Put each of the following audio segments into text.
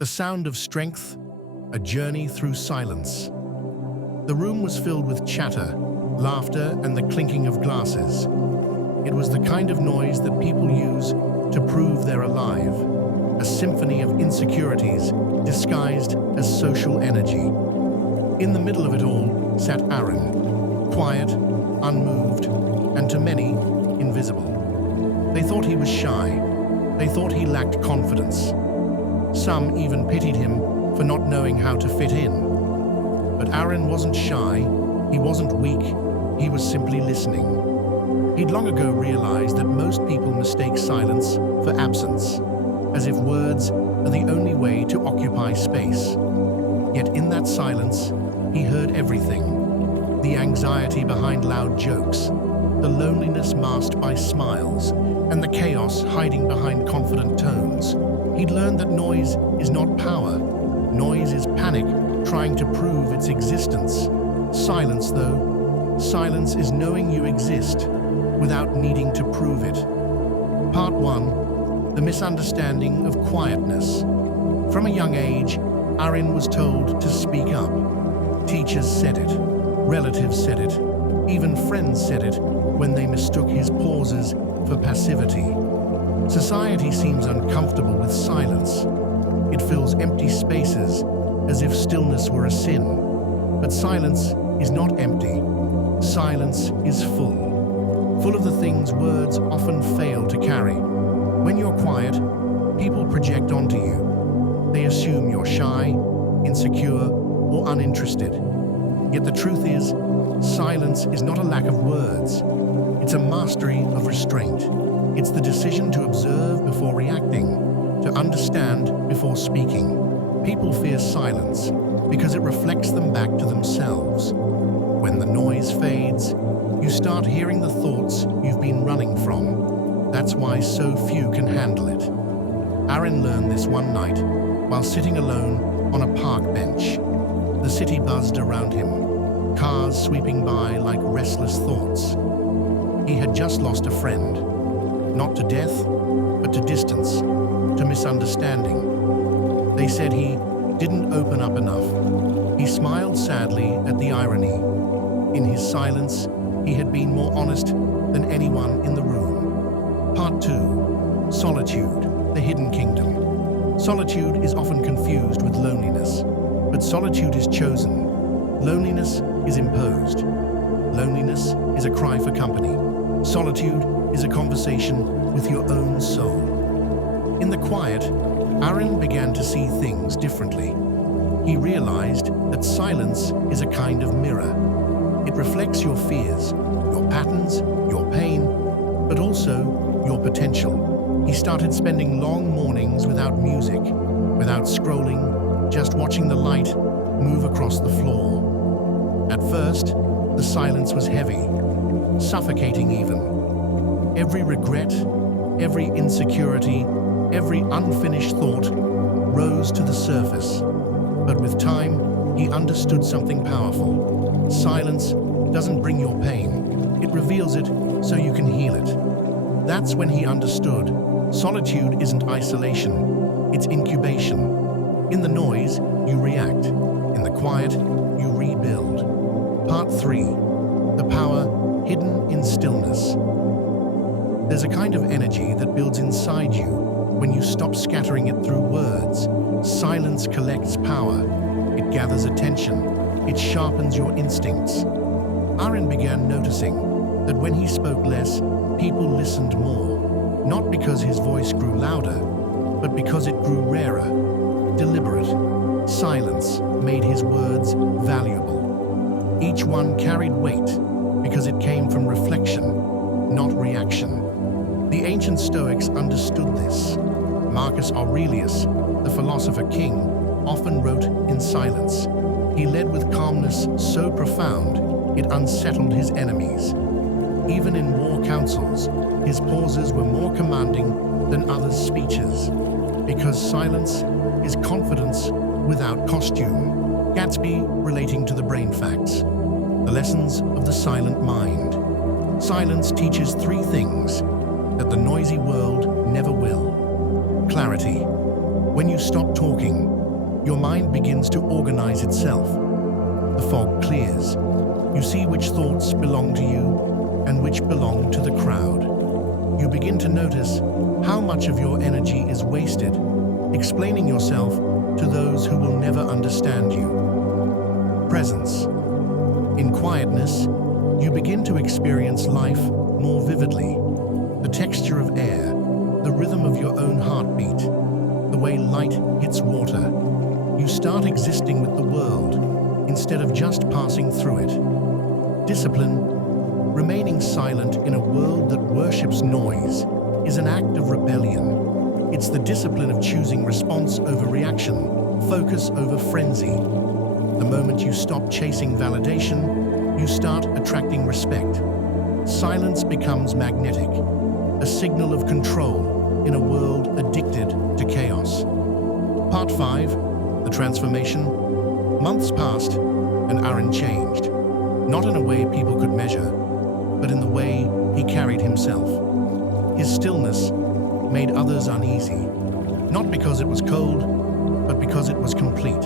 The sound of strength, a journey through silence. The room was filled with chatter, laughter, and the clinking of glasses. It was the kind of noise that people use to prove they're alive, a symphony of insecurities disguised as social energy. In the middle of it all sat Aaron, quiet, unmoved, and to many, invisible. They thought he was shy. They thought he lacked confidence. Some even pitied him for not knowing how to fit in. But Aaron wasn't shy, he wasn't weak, he was simply listening. He'd long ago realized that most people mistake silence for absence, as if words are the only way to occupy space. Yet in that silence, he heard everything. The anxiety behind loud jokes, the loneliness masked by smiles, and the chaos hiding behind confident tones. He'd learned that noise is not power. Noise is panic trying to prove its existence. Silence, though, silence is knowing you exist without needing to prove it. Part 1. The misunderstanding of quietness. From a young age, Aaron was told to speak up. Teachers said it, relatives said it, even friends said it when they mistook his pauses for passivity. Society seems uncomfortable with silence. It fills empty spaces as if stillness were a sin. But silence is not empty. Silence is full of the things words often fail to carry. When you're quiet, people project onto you. They assume you're shy, insecure, or uninterested. Yet the truth is, silence is not a lack of words. It's a mastery of restraint. It's the decision to observe before reacting, to understand before speaking. People fear silence because it reflects them back to themselves. When the noise fades, you start hearing the thoughts you've been running from. That's why so few can handle it. Aaron learned this one night while sitting alone on a park bench. The city buzzed around him, cars sweeping by like restless thoughts. He had just lost a friend, not to death, but to distance, to misunderstanding. They said he didn't open up enough. He smiled sadly at the irony. In his silence, he had been more honest than anyone in the room. Part 2. Solitude, the hidden kingdom. Solitude is often confused with loneliness, but solitude is chosen. Loneliness is imposed. Loneliness is a cry for company. Solitude is a conversation with your own soul. In the quiet, Aaron began to see things differently. He realized that silence is a kind of mirror. It reflects your fears, your patterns, your pain, but also your potential. He started spending long mornings without music, without scrolling, just watching the light move across the floor. At first, the silence was heavy, suffocating even. Every regret, every insecurity, every unfinished thought rose to the surface. But with time, he understood something powerful. Silence doesn't bring your pain. It reveals it so you can heal it. That's when he understood. Solitude isn't isolation, it's incubation. In the noise, you react. In the quiet, you rebuild. Part 3. The power hidden in stillness. There's a kind of energy that builds inside you when you stop scattering it through words. Silence collects power. It gathers attention. It sharpens your instincts. Aaron began noticing that when he spoke less, people listened more. Not because his voice grew louder, but because it grew rarer, deliberate. Silence made his words valuable. Each one carried weight because it came from reflection, not reaction. The ancient Stoics understood this. Marcus Aurelius, the philosopher king, often wrote in silence. He led with calmness so profound, it unsettled his enemies. Even in war councils, his pauses were more commanding than others' speeches, because silence is confidence without costume. Gatsby relating to the brain facts. The lessons of the silent mind. Silence teaches 3 things that the noisy world never will. Clarity. When you stop talking, Your mind begins to organize itself. The fog clears. You see which thoughts belong to you and which belong to the crowd. You begin to notice how much of your energy is wasted, explaining yourself to those who will never understand you. Presence. In quietness, you begin to experience life more vividly. The texture of air, the rhythm of your own heartbeat, the way light hits water. You start existing with the world instead of just passing through it. Discipline. Remaining silent in a world that worships noise is an act of rebellion. It's the discipline of choosing response over reaction, focus over frenzy. The moment you stop chasing validation, you start attracting respect. Silence becomes magnetic, a signal of control in a world addicted to chaos. Part 5, the transformation. Months passed and Aaron changed, not in a way people could measure, but in the way he carried himself. His stillness made others uneasy, not because it was cold, but because it was complete.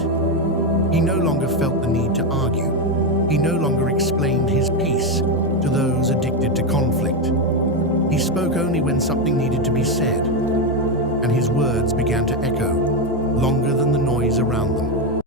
He no longer felt the need to argue. He no longer explained his peace to those addicted to conflict. He spoke only when something needed to be said, and his words began to echo longer than the noise around them.